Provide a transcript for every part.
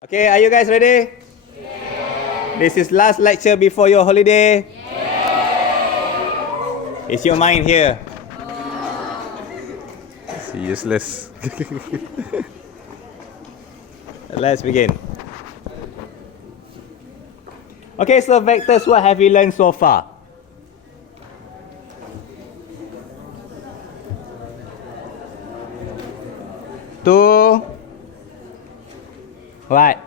Okay, are you guys ready? Yeah. This is last lecture before your holiday. Yeah. Is your mind here? It's useless. Let's begin. Okay, so vectors, what have you learned so far? Two. What?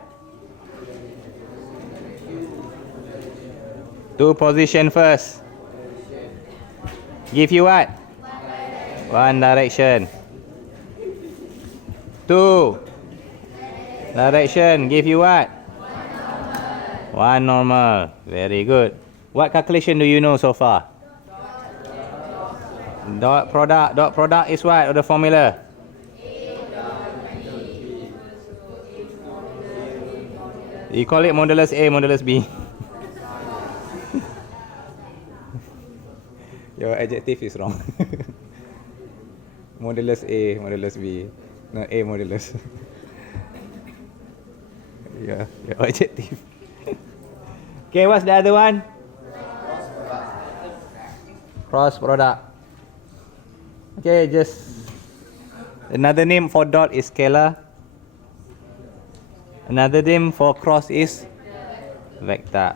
Two position first. Give you what? One direction. Two. Direction. Give you what? One normal. Very good. What calculation do you know so far? Dot product. Dot product is what? Or the formula? You call it modulus A, modulus B. Your adjective is wrong. Modulus A, modulus B. No, A modulus. Yeah, your adjective. Okay, what's the other one? Cross product. Okay, just another name for dot is scalar. Another name for cross is vector.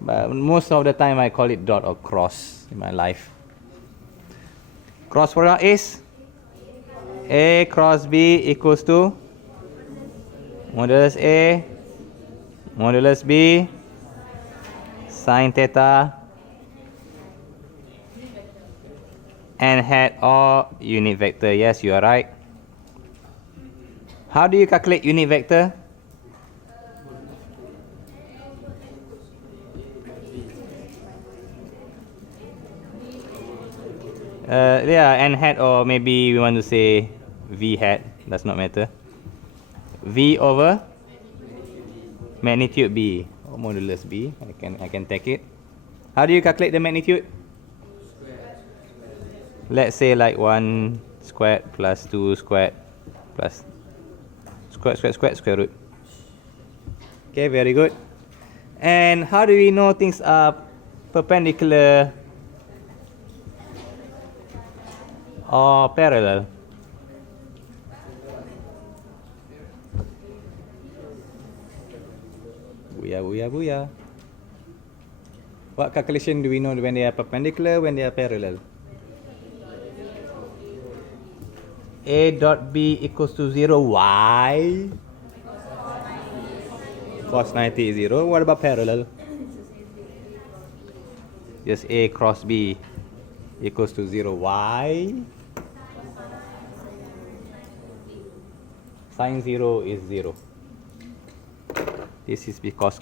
But most of the time I call it dot or cross in my life. Cross product is A cross B equals to modulus A modulus B sine theta n hat or unit vector. Yes, you are right. How do you calculate unit vector? Yeah, n hat, or maybe we want to say v hat, does not matter. V over magnitude B, or modulus B. I can take it. How do you calculate the magnitude? Let's say like 1 squared plus 2 squared plus square root. Okay, very good. And how do we know things are perpendicular or parallel? Booyah. What calculation do we know when they are perpendicular, when they are parallel? A dot B equals to 0. Why? Cos 90 is 0. What about parallel? Just A cross B equals to 0. Why? Sine 0 is 0. This is because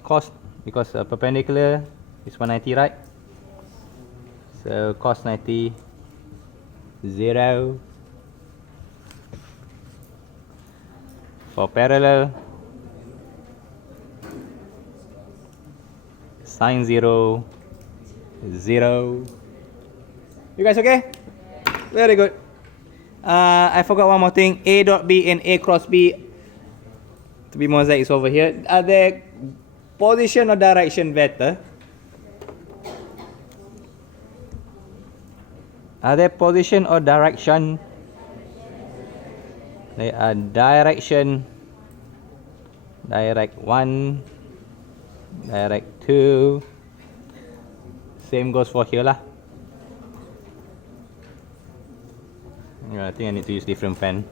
perpendicular is 190, right? So cos 90 0. For parallel, sine 0 is 0. You guys okay? Very good. I forgot one more thing. A dot B and A cross B, to be more exact, is over here. Are there position or direction vector? Are there position or direction? They are direction, direct 1, direct 2. Same goes for here lah. Yeah, I think I need to use different pen.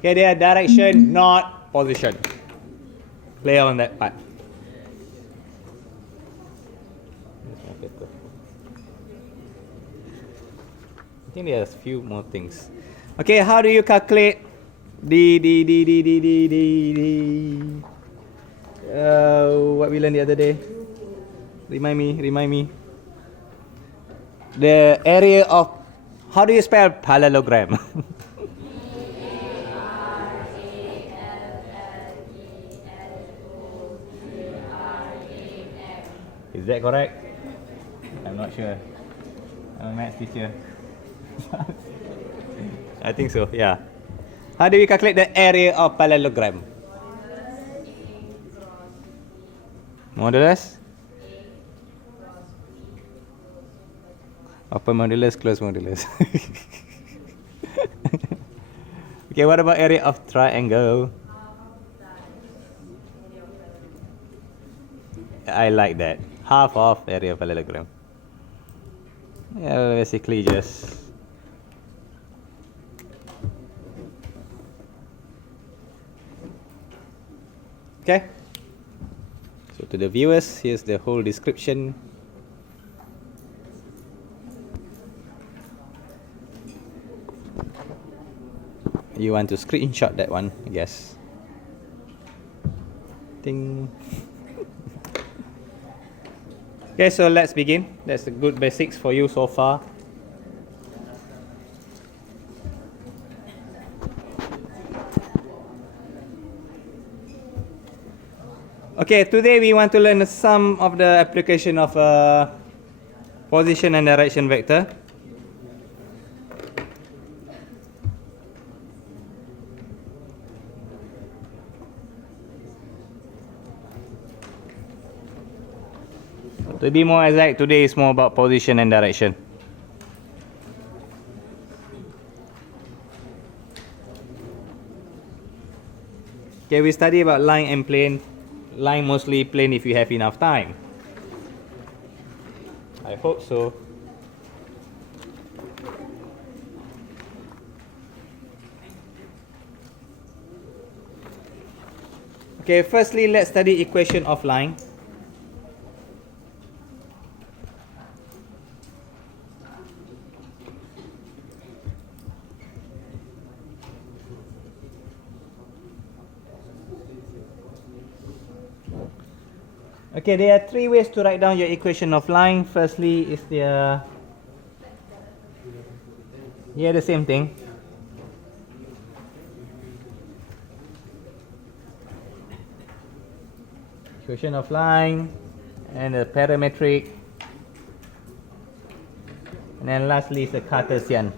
Okay, they are direction, not position. Clear on that part. I think there's a few more things. Okay, how do you calculate what we learned the other day? Remind me. The area of, how do you spell parallelogram? Is that correct? I'm not not sure. I'm a maths teacher. I think so, yeah. How do we calculate the area of parallelogram? Modulus? Open modulus, close modulus. Okay, what about area of triangle? I like that. Half of area of parallelogram. Yeah, basically just okay. So to the viewers, here's the whole description. You want to screenshot that one, I guess. Ding. Okay, so let's begin. That's the good basics for you so far. Okay, today we want to learn some of the application of position and direction vector. To be more exact, today is more about position and direction. Okay, we study about line and plane. Line mostly, plane if you have enough time. I hope so. Okay, firstly, let's study equation of line. Okay, there are three ways to write down your equation of line. Firstly is the the same thing. Equation of line and the parametric, and then lastly is the Cartesian.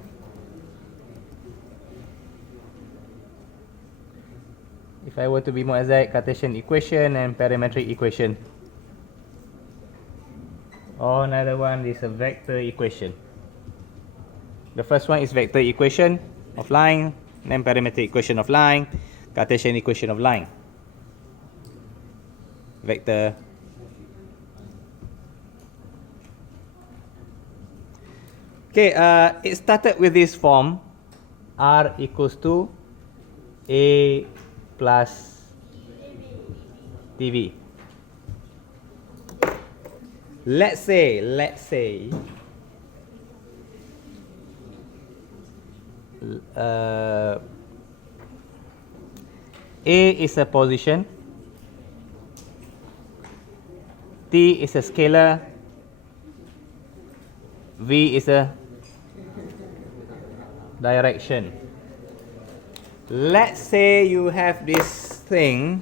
If I were to be more exact, Cartesian equation and parametric equation. Or another one is a vector equation. The first one is vector equation of line, then parametric equation of line, Cartesian equation of line. Vector. Okay, it started with this form, R equals to A plus TV. Let's say A is a position, T is a scalar, V is a direction. Let's say you have this thing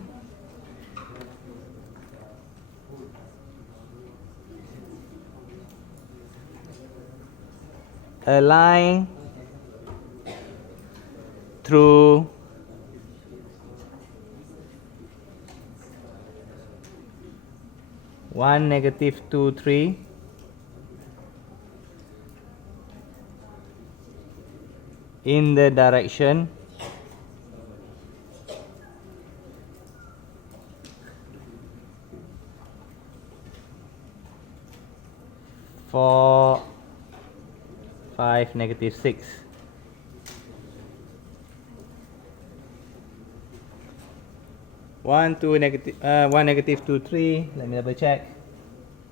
a line through (1, -2, 3) in the direction (4, 5, -6). (1, -2, 3). Let me double check.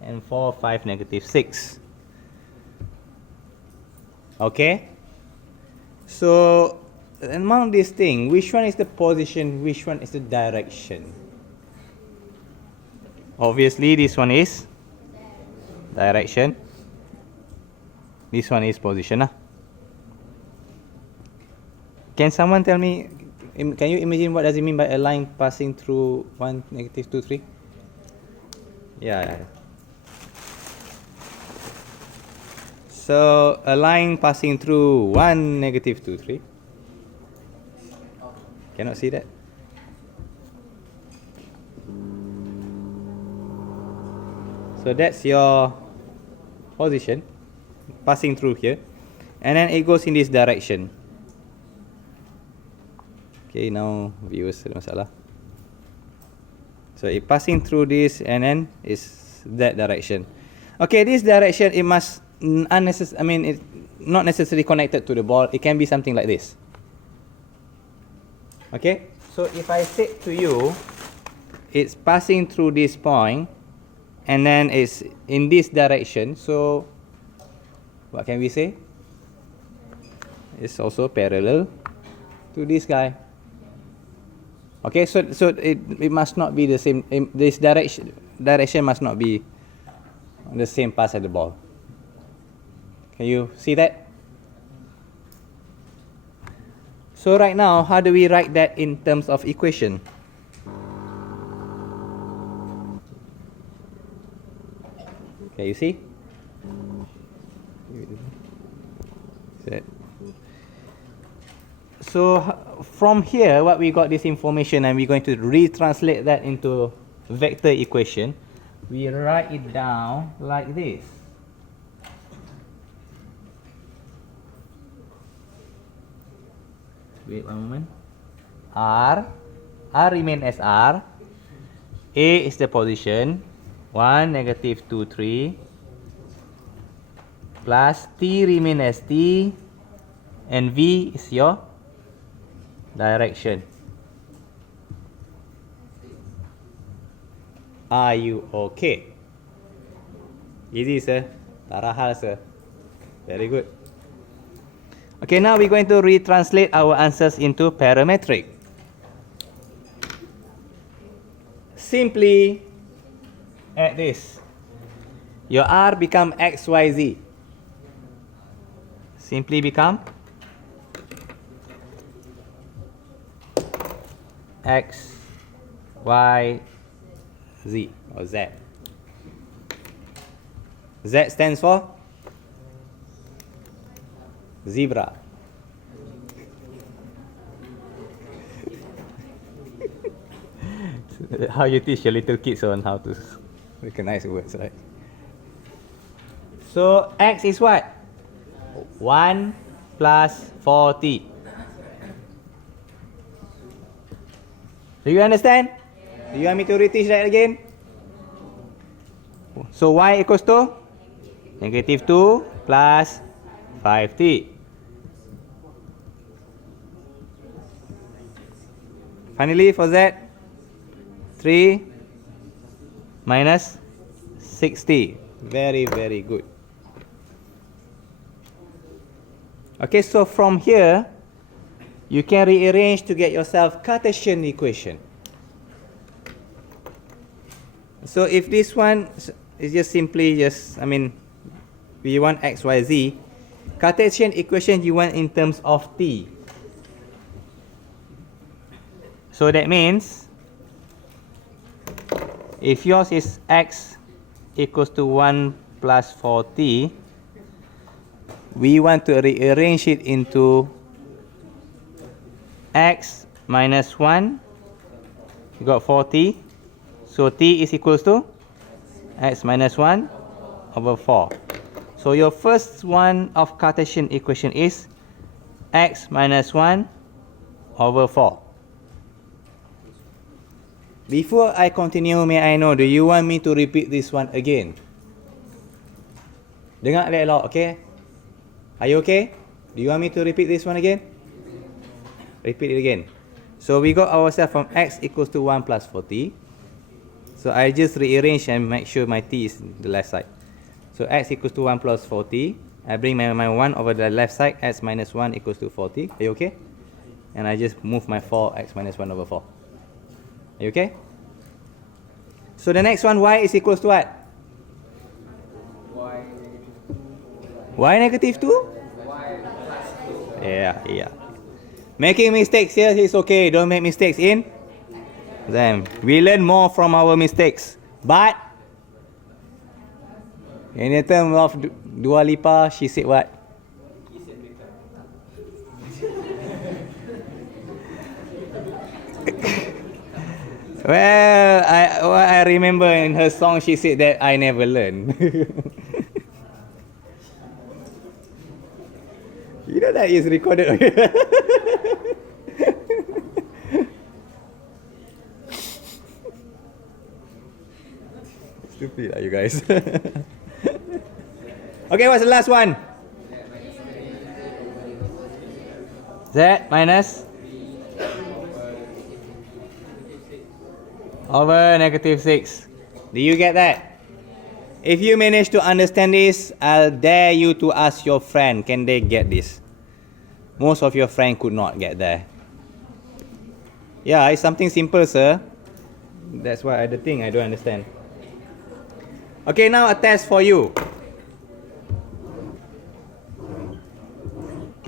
And 4, 5, -6. Okay. So among these things, which one is the position? Which one is the direction? Obviously, this one is direction. This one is position. Can someone tell me? Can you imagine what does it mean by a line passing through 1, -2, 3? Yeah. So a line passing through 1, negative 2, 3. Cannot see that? So that's your position passing through here, and then it goes in this direction. Okay, now viewers ada masalah. So it passing through this, and then it's that direction. Okay, this direction, it must it's not necessarily connected to the ball. It can be something like this. Okay, so if I say to you, it's passing through this point, and then it's in this direction. So what can we say? It's also parallel to this guy. Okay, so it must not be the same. This direction must not be the same path as the ball. Can you see that? So right now, how do we write that in terms of equation? Okay, you see? So from here, what we got this information, and we're going to retranslate that into vector equation. We write it down like this. Wait one moment. R remain as R. A is the position. 1, negative 2, 3. Plus T remain as T. And V is your direction. Are you okay? Easy, sir. Tarahal, sir. Very good. Okay, now we're going to retranslate our answers into parametric. Simply add this. Your R become X, Y, Z. Simply become X, Y, Z or Z. Z stands for zebra. How you teach your little kids on how to recognize words, right? So X is what? 1 plus 4t. Do you understand? Do you want me to reteach that again? So y equals to negative 2 plus 5t. Finally, for z, 3 minus 60. Very, very good. Okay, so from here, you can rearrange to get yourself Cartesian equation. So if this one is just simply we want x, y, z, Cartesian equation you want in terms of t. So that means if yours is x equals to 1 plus 4t, we want to rearrange it into x minus 1, you got 4t, so t is equals to x minus 1 over 4. So your first one of Cartesian equation is x minus 1 over 4. Before I continue, may I know, do you want me to repeat this one again? Dengar elok-elok, okay? Are you okay? Do you want me to repeat this one again? Repeat it again. So we got ourselves from x equals to 1 plus 4t. So I just rearrange and make sure my t is the left side. So x equals to 1 plus 4t. I bring my 1 over the left side. X minus 1 equals to 4t. Are you okay? And I just move my 4, x minus 1 over 4. Are you okay? So the next one, y is equals to what? Y negative 2? Yeah. Making mistakes here is okay. Don't make mistakes in them. We learn more from our mistakes. But In the term of Dua Lipa, she said what? Well, I remember in her song she said that I never learn. You know that is recorded. Stupid you guys. Okay, what's the last one? Z minus over negative 6. Do you get that? If you manage to understand this, I'll dare you to ask your friend, can they get this? Most of your friends could not get there. Yeah, it's something simple, sir. That's why the thing I don't understand. Okay, now a test for you.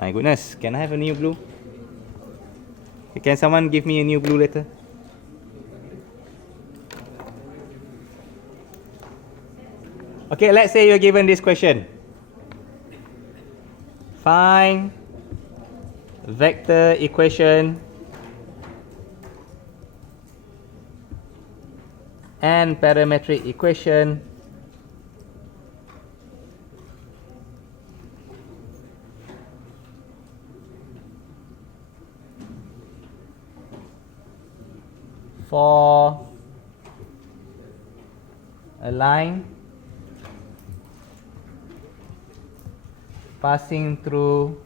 My goodness, can I have a new glue? Can someone give me a new glue later? Okay, let's say you're given this question. Find vector equation and parametric equation for a line passing through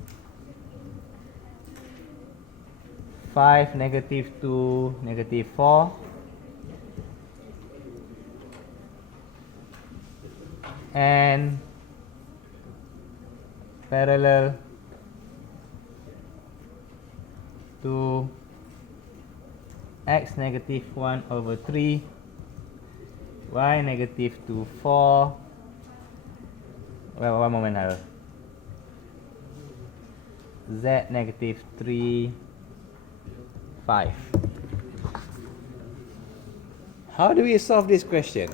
5, negative 2, negative 4 and parallel to x negative 1 over 3, y negative 2, 4. Well, one moment here. Z negative 3, 5. How do we solve this question?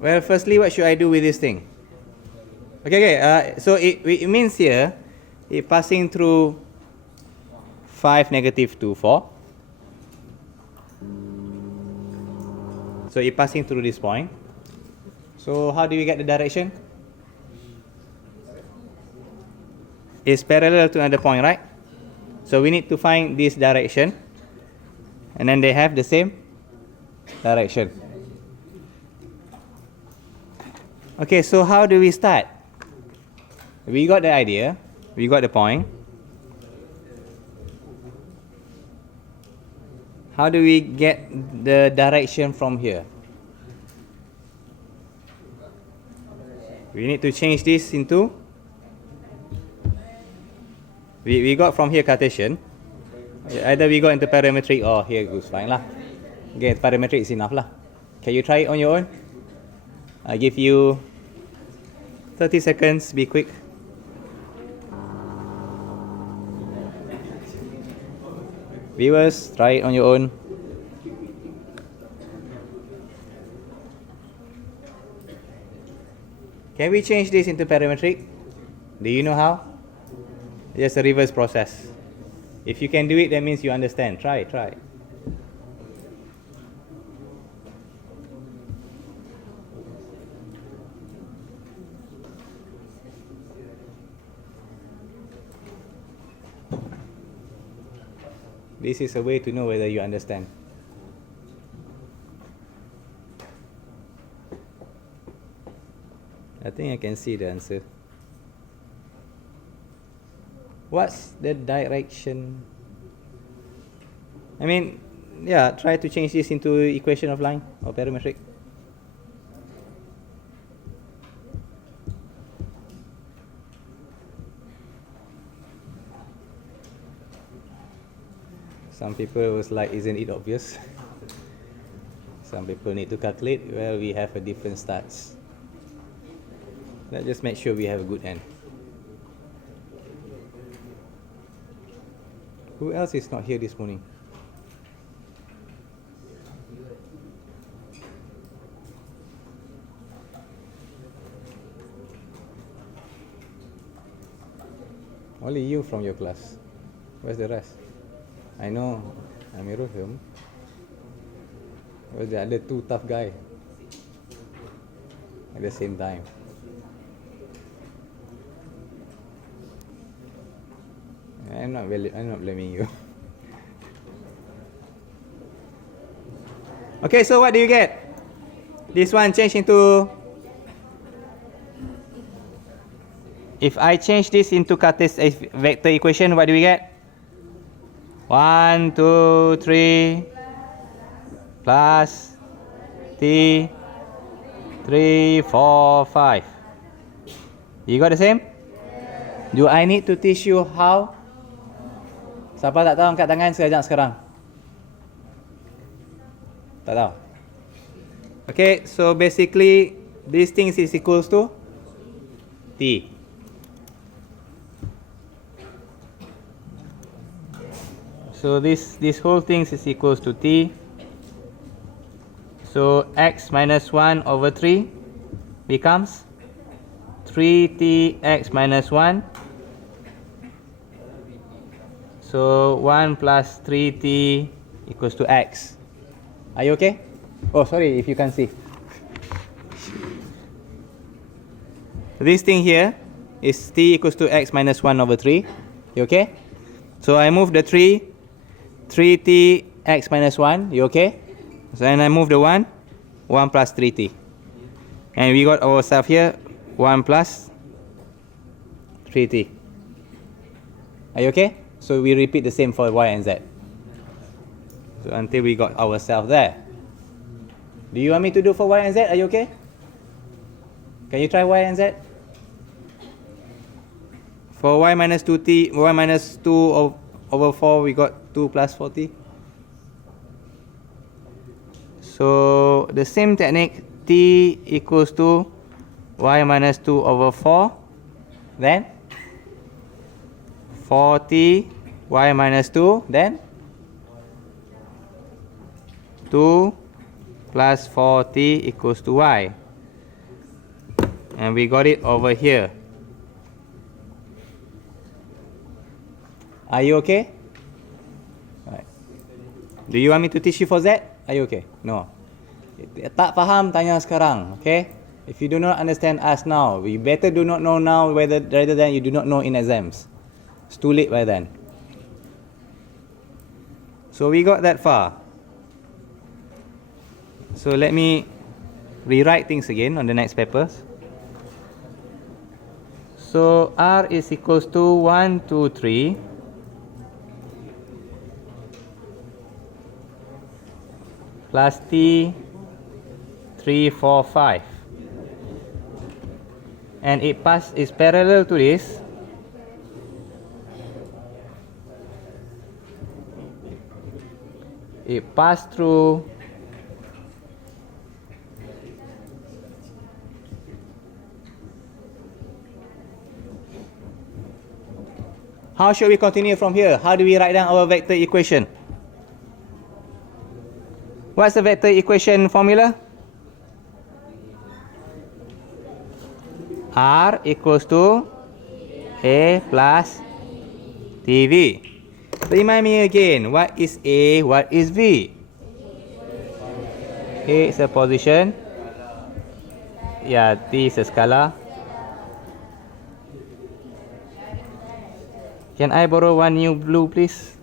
Well, firstly, what should I do with this thing? Okay, so it means here, it passing through 5, negative 2, 4. So it passing through this point. So how do we get the direction? It's parallel to another point, right? So we need to find this direction. And then they have the same direction. Okay, so how do we start? We got the idea. We got the point. How do we get the direction from here? We need to change this into, we got from here Cartesian. Either we got into parametric or here goes fine lah. Okay, parametric is enough lah. Can you try it on your own? I give you 30 seconds, be quick. Viewers, try it on your own. Can we change this into parametric? Do you know how? Just a reverse process. If you can do it, that means you understand. Try. This is a way to know whether you understand. I think I can see the answer. What's the direction? I mean, yeah, try to change this into equation of line or parametric. Some people was like, isn't it obvious? Some people need to calculate. Well, we have a different stats. Let's just make sure we have a good end. Who else is not here this morning? Only you from your class. Where's the rest? I know. Amirul him. Where's the other two tough guy? At the same time. I'm not blaming you. Okay, so what do you get? This one change into... If I change this into Cartesian vector equation, what do we get? 1, 2, 3 plus t 3, 4, 5. You got the same? Do I need to teach you how? Siapa tak tahu angkat tangan sekejap sekarang? Tak tahu? Okay, so basically this thing is equals to t. So this whole thing is equals to t. So x minus 1 over 3 becomes 3tx minus 1. So 1 plus 3t equals to x. Are you okay? Oh, sorry if you can't see. This thing here is t equals to x minus 1 over 3. You okay? So I move the 3t x minus 1. You okay? So then I move the 1 plus 3t. And we got ourselves here 1 plus 3t. Are you okay? So we repeat the same for y and z. So until we got ourselves there. Do you want me to do for y and z? Are you okay? Can you try y and z? For y minus 2t, y minus 2 over 4, we got 2 plus 4t. So the same technique, t equals to y minus 2 over 4. Then 4t y minus 2. Then 2 plus 4t equals to y. And we got it over here. Are you okay? Right. Do you want me to teach you for Z? Are you okay? No. Tak faham, tanya sekarang. Okay? If you do not understand us now, you better do not know now rather than you do not know in exams. It's too late by then. So we got that far. So let me rewrite things again on the next papers. So R is equals to 1, 2, 3. Plus t 3, 4, 5. And it is parallel to this. It passed through How should we continue from here? How do we write down our vector equation? What's the vector equation formula? R equals to A plus TV. Remind me again, what is A, what is V? A is a position. Yeah, T is a scalar. Can I borrow one new blue, please?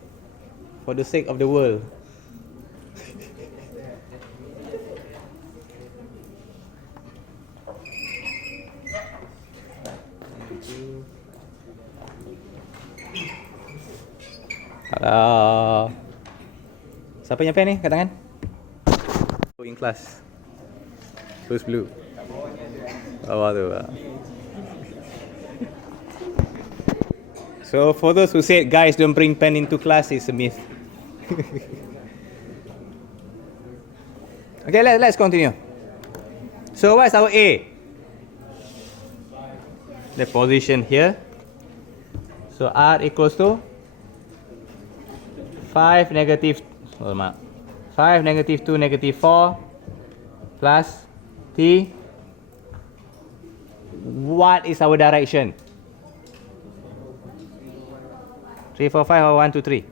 For the sake of the world. Siapa yang pen ni kat tangan? In class. Who's blue? Bawah tu. So for those who said guys don't bring pen into class, it's a myth. Okay, let's continue. So what's our A? The position here. So R equals to 5, negative, 5, negative 2, negative 4, plus t. What is our direction? 3, 4, 5 or 1, 2, 3?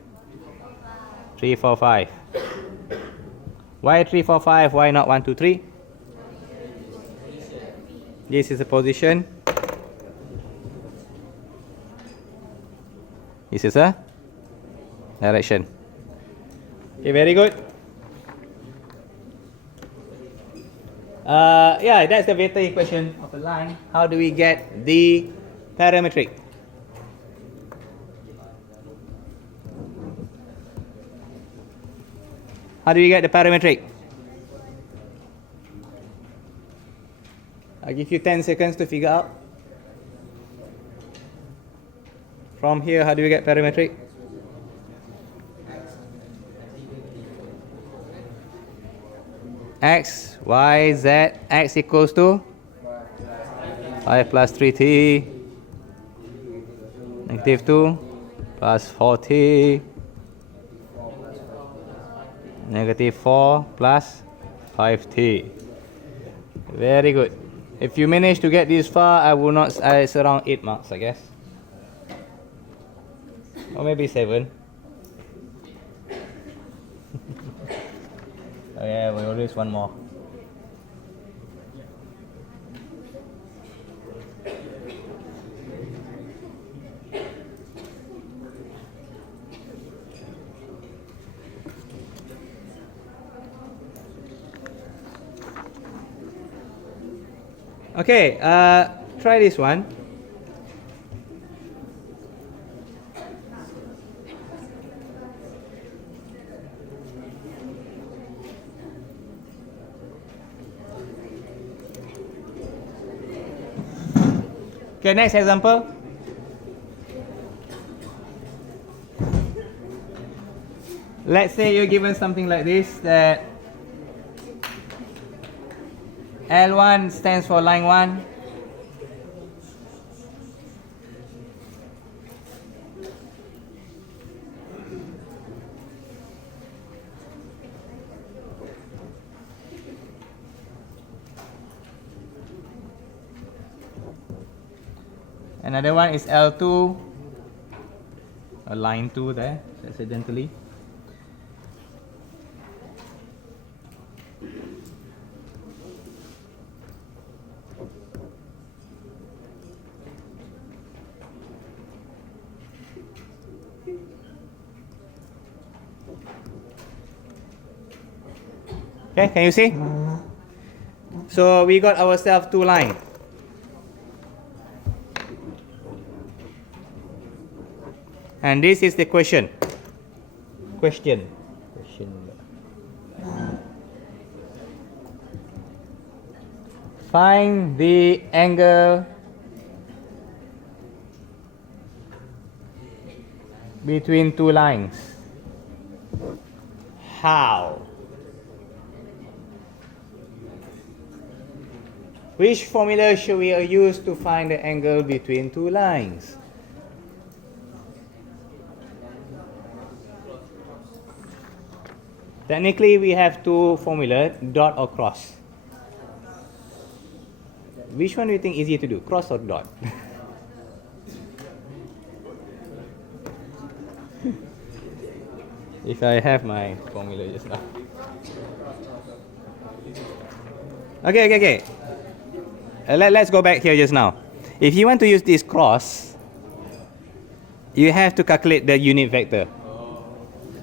3, 4, 5. Why 3, 4, 5? Why not 1, 2, 3? This is the position. This is a direction. Okay, very good. Yeah, that's the vector equation of a line. How do we get the parametric? How do we get the parametric? I'll give you 10 seconds to figure out. From here, how do we get parametric? X, Y, Z, X equals to 5 plus 3t, negative 2 plus 4t, negative 4 plus 5t. Very good. If you manage to get this far, I will not, it's around 8 marks, I guess. Or maybe 7. Oh yeah, we always one more. Okay, try this one. Okay, next example. Let's say you're given something like this, that L1 stands for line 1. Another one is L2, a line 2 there, accidentally. Okay, can you see? So we got ourselves 2 lines. And this is the question. Find the angle between 2 lines. How? Which formula should we use to find the angle between 2 lines? Technically, we have 2 formulas, dot or cross. Which one do you think easier to do, cross or dot? If I have my formula just now. Okay. Let's go back here just now. If you want to use this cross, you have to calculate the unit vector.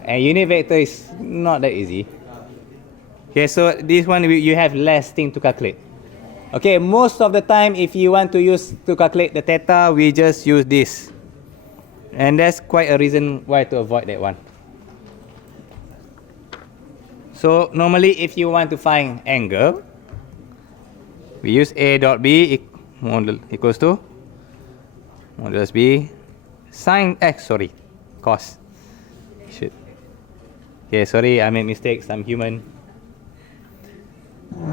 And unit vector is not that easy. Okay, so this one you have less thing to calculate. Okay, most of the time if you want to calculate the theta, we just use this. And that's quite a reason why to avoid that one. So normally if you want to find angle, we use A dot B equals to modulus B sine X, cos. Okay, sorry, I made mistakes, I'm human.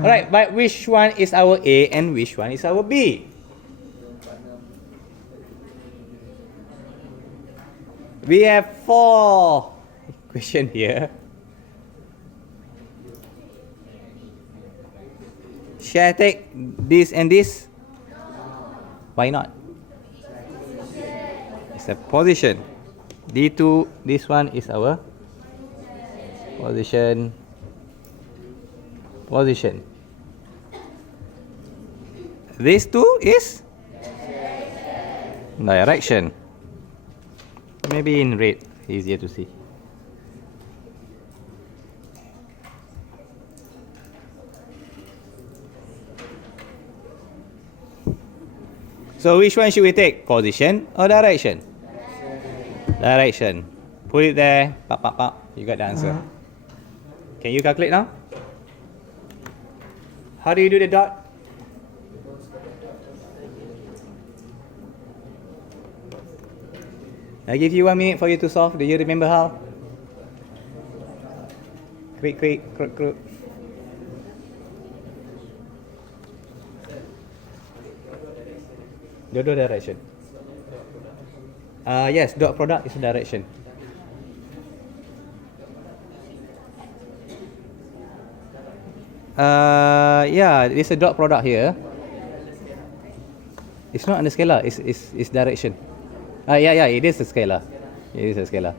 Alright, but which one is our A and which one is our B? We have 4 equation here. Shall I take this and this? Why not? It's a position. D2, this one is our position. Position. This two is direction. Maybe in red, easier to see. So which one should we take? Position or direction? Direction. Put it there. Pop, pop, pop. You got the answer. Can you calculate now? How do you do the dot? I give you 1 minute for you to solve. Do you remember how? Creak, creak, crook, crook. Dot direction. Yes, dot product is a direction. Yeah, it's a dot product here. It's not on the scalar. It's direction. Yeah, it is a scalar. It is a scalar.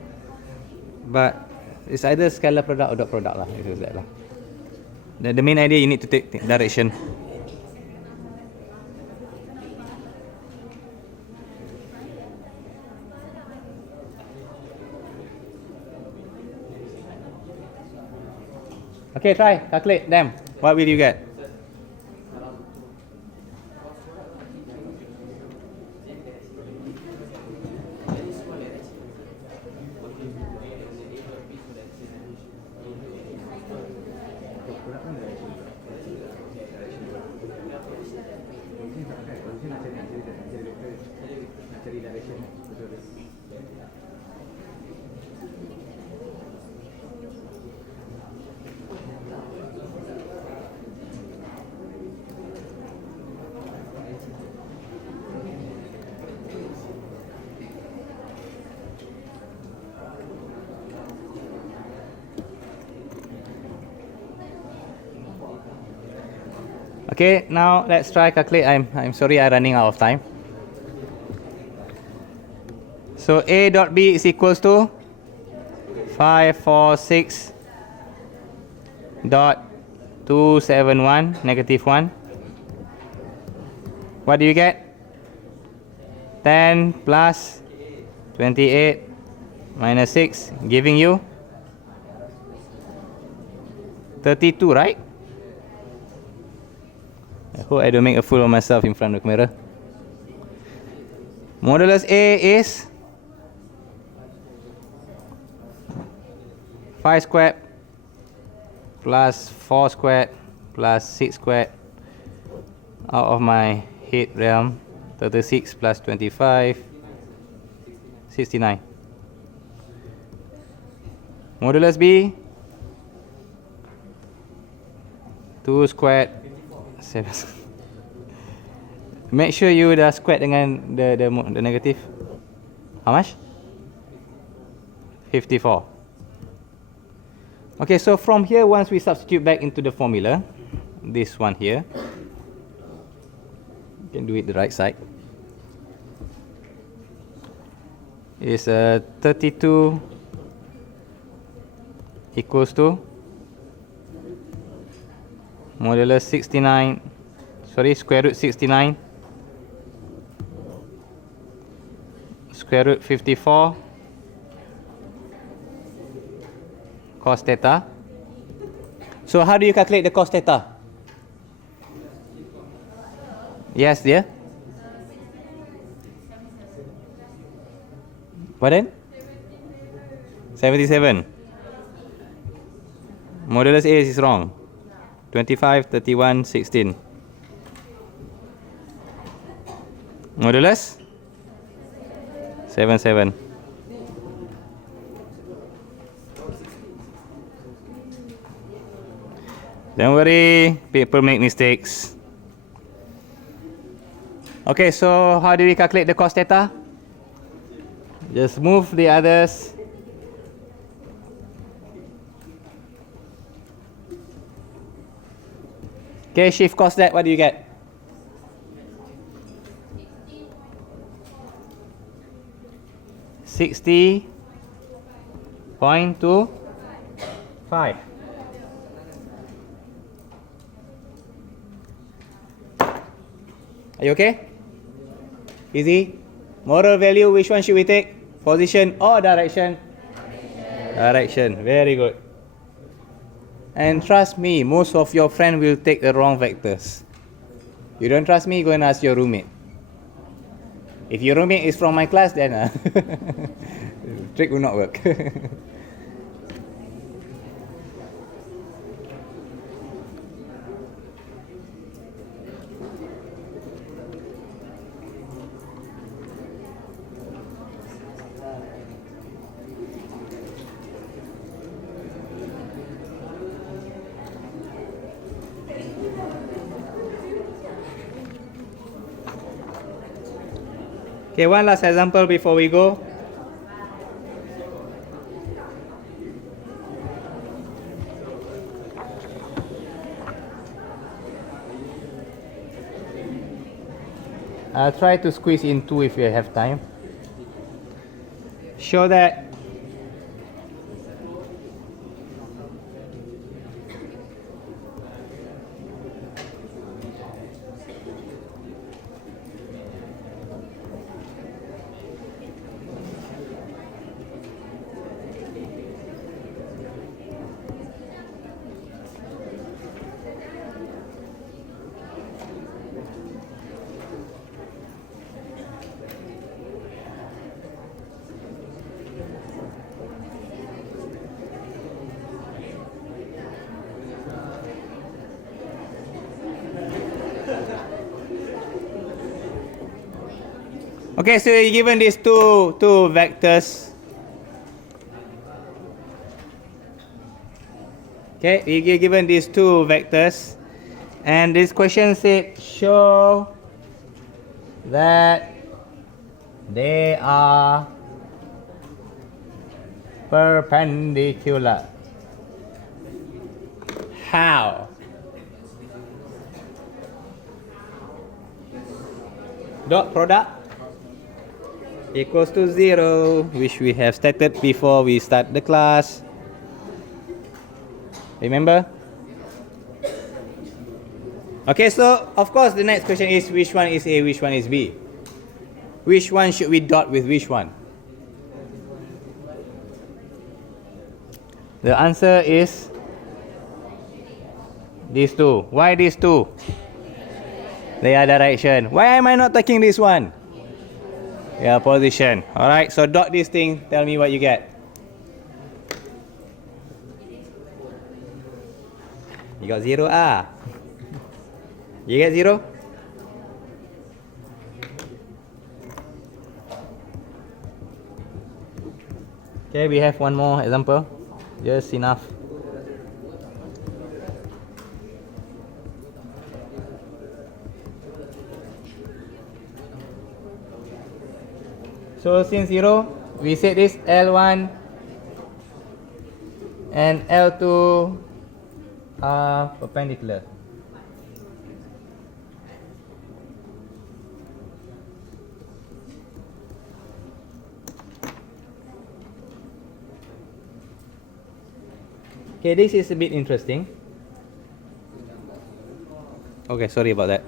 But it's either scalar product or dot product lah. It is that lah. The main idea, you need to take direction. Okay, try calculate them. What will you get? Okay, now let's try calculate. I'm sorry, I'm running out of time. So A dot B is equals to 546 dot 271 negative 1. What do you get? 10 plus 28 minus 6 giving you 32, right? I hope I don't make a fool of myself in front of the camera. Modulus A is 5 squared plus 4 squared plus 6 squared. Out of my head realm, 36 plus 25, 69. Modulus B, 2 squared, 7. Make sure you dah squared dengan the negative. How much? 54. Okay, so from here, once we substitute back into the formula, this one here, you can do it the right side. Is 32 equals to modulus 69, sorry, square root 69, square root 54, cos theta. So how do you calculate the cos theta? Yes, dear? What then? 77. Modulus A is wrong. 25, 31, 16. Modulus? 77. Don't worry, people make mistakes. Okay, so how do we calculate the cos theta? Just move the others Okay, shift cos that, what do you get? $60.25. Are you okay? Easy. Moral value, which one should we take? Position or direction? Direction. Very good. And trust me, most of your friends will take the wrong vectors. You don't trust me, go and ask your roommate. If your roommate is from my class, then trick will not work. Okay, one last example before we go. I'll try to squeeze in two if you have time. Show that okay, so you're given these two vectors. Okay, you're given these two vectors, and this question said show that they are perpendicular. How? Dot product equals to 0, which we have stated before we start the class. Remember? Okay, so of course the next question is which one is A, which one is B? Which one should we dot with which one? The answer is these two. Why these two? They are direction. Why am I not taking this one? Yeah, position. Alright, so dot this thing, tell me what you get. You got 0 ah. You get 0? Okay, we have one more example. Just enough. So since 0, we said this L1 and L2 are perpendicular. Okay, this is a bit interesting. Okay, sorry about that.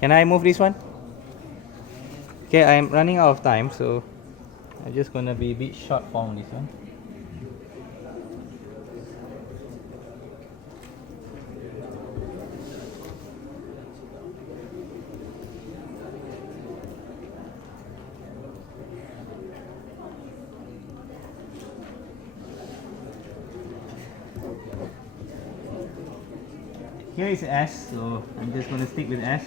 Can I move this one? Okay, I'm running out of time, so I'm just gonna be a bit short on this one. Here is S, so I'm just gonna stick with S.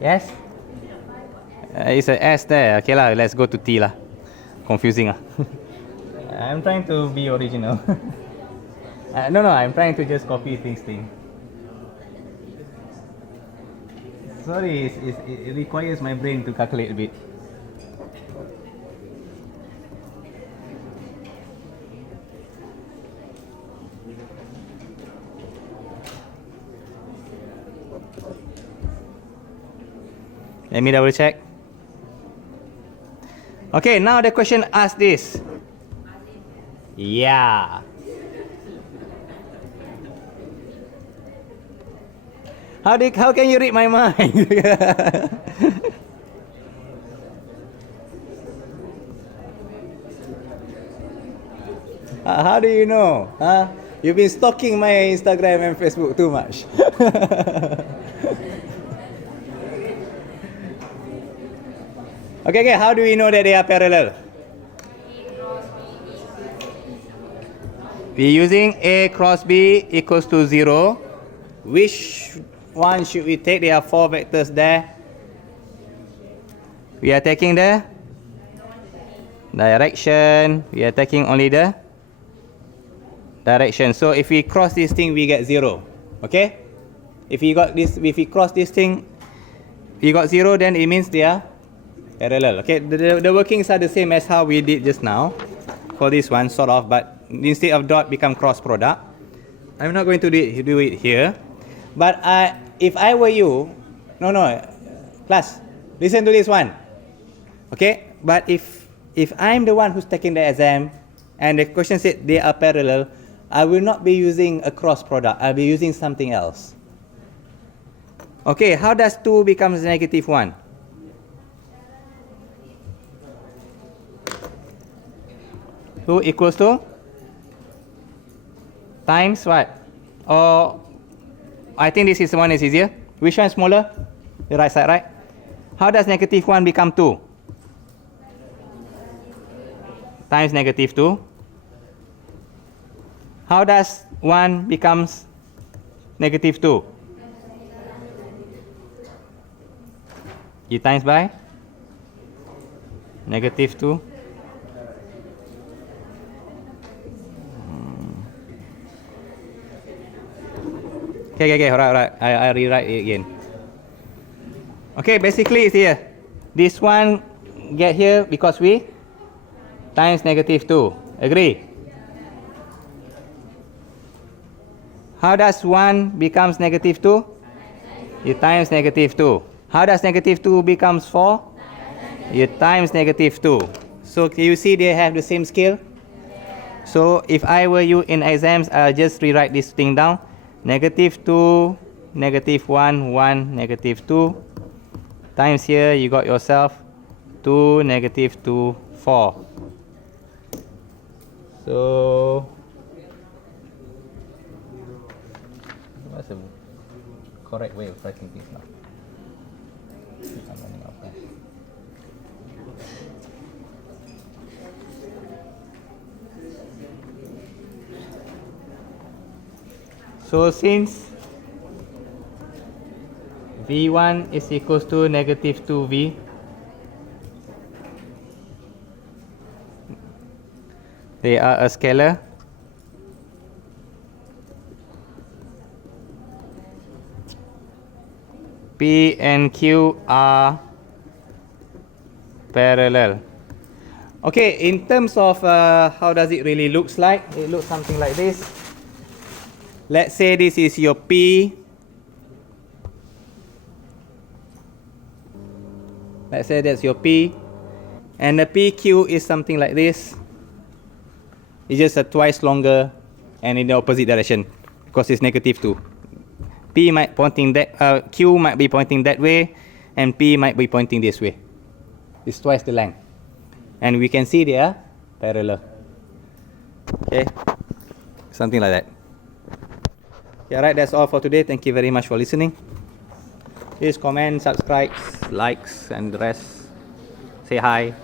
Yes? It's a S there. Okay lah, let's go to T lah. Confusing lah. I'm trying to be original. No, I'm trying to just copy things. Sorry, it requires my brain to calculate a bit. Let me double check. Okay, now the question asks this. Yeah. How can you read my mind? How do you know? Huh? You've been stalking my Instagram and Facebook too much. Okay, how do we know that they are parallel? We're using A cross B equals to 0. Which one should we take? There are 4 vectors there. We are taking the direction. We are taking only the direction. So if we cross this thing, we get 0. Okay? If we cross this thing, we got 0, then it means they are parallel. Okay, the workings are the same as how we did just now for this one, sort of, but instead of dot become cross product. I'm not going to do it here, but if I were you, no, class, listen to this one. Okay, but if I'm the one who's taking the exam and the question said they are parallel, I will not be using a cross product. I'll be using something else. Okay, how does 2 becomes negative 1? Two equals to times what? Or I think this is one is easier. Which one is smaller? The right side, right? How does negative 1 become 2? Times negative 2. How does 1 becomes negative 2? You times by negative 2. Okay, alright. I rewrite it again. Okay, basically it's here. This one get here because we times negative 2. Agree? How does 1 becomes negative 2? You times negative 2. How does negative 2 becomes 4? You times negative 2. So can you see they have the same scale? So if I were you in exams, I'll just rewrite this thing down. Negative 2, negative 1, 1, negative 2. Times here, you got yourself 2, negative 2, 4. So, what's the correct way of writing this now? I'm running out of time. So since V1 is equals to negative 2V, they are a scalar. P and Q are parallel. Okay, in terms of how does it really looks like, it looks something like this. Let's say this is your P. Let's say that's your P. And the PQ is something like this. It's just a twice longer and in the opposite direction because it's negative 2. P might pointing that, Q might be pointing that way and P might be pointing this way. It's twice the length. And we can see they are parallel. Okay, something like that. Okay, alright, that's all for today. Thank you very much for listening. Please comment, subscribe, likes, and the rest. Say hi.